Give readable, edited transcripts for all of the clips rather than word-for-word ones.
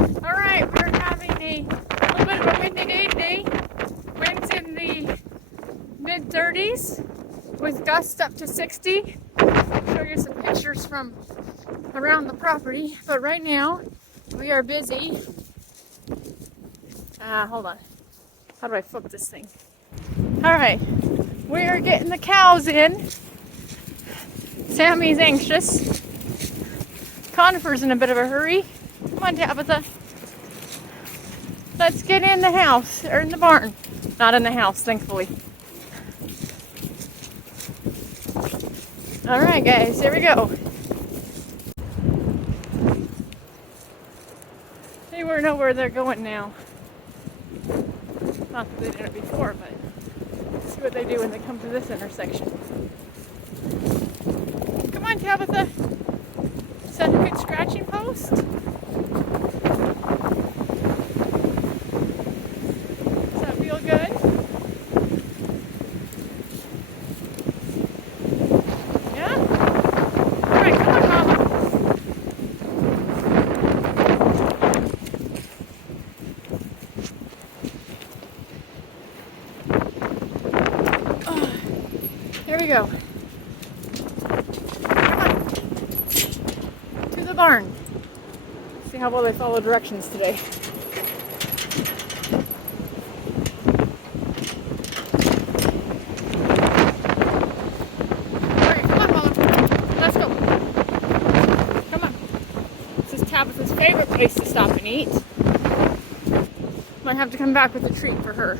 All right, we're having a little bit of a windy day today. Winds in the mid-30s with gusts up to 60. I'll show you some pictures from around the property. But right now, we are busy. Hold on. How do I flip this thing? All right, we are getting the cows in. Sammy's anxious. Conifer's in a bit of a hurry. Come on, Tabitha. Let's get in the house, or in the barn. Not in the house, thankfully. All right, guys, here we go. They won't know where they're going now. Not that they did it before, but let's see what they do when they come to this intersection. Come on, Tabitha. Is that a good scratching post? Does that feel good? Yeah? All right, come on, Mama. Oh, here we go. Barn. See how well they follow directions today. Alright, come on, Mama. Let's go. Come on. This is Tabitha's favorite place to stop and eat. Might have to come back with a treat for her.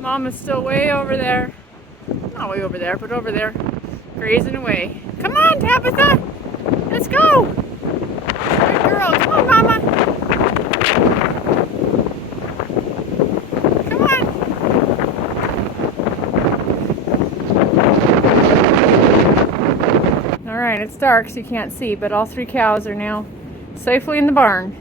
Mom is still way over there. Not way over there, but over there. Grazing away. Come on, Tabitha! Let's go! Good girl. Come on, Mama! Come on! Alright, it's dark so you can't see, but all 3 cows are now safely in the barn.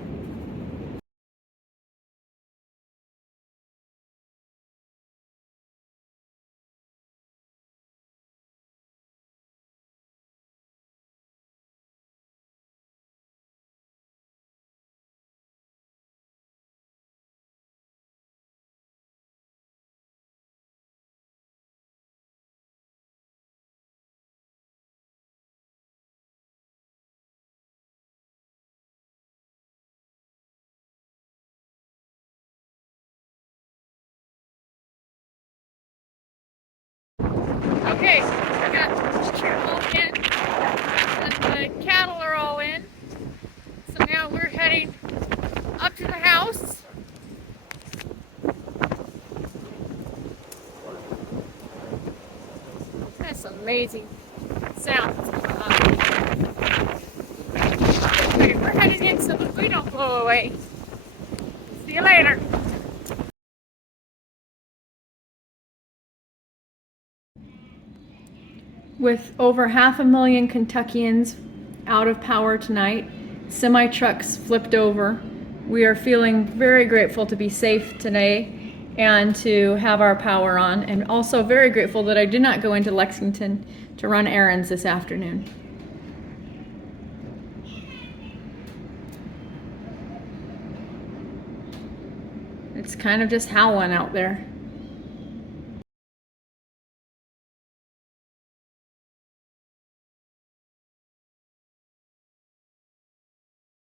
Okay, we got the sheep all in, and the cattle are all in. So now we're heading up to the house. That's amazing sound. Okay, we're heading in so that we don't blow away. See you later. With over 500,000 Kentuckians out of power tonight, semi-trucks flipped over, we are feeling very grateful to be safe today and to have our power on, and also very grateful that I did not go into Lexington to run errands this afternoon. It's kind of just howling out there.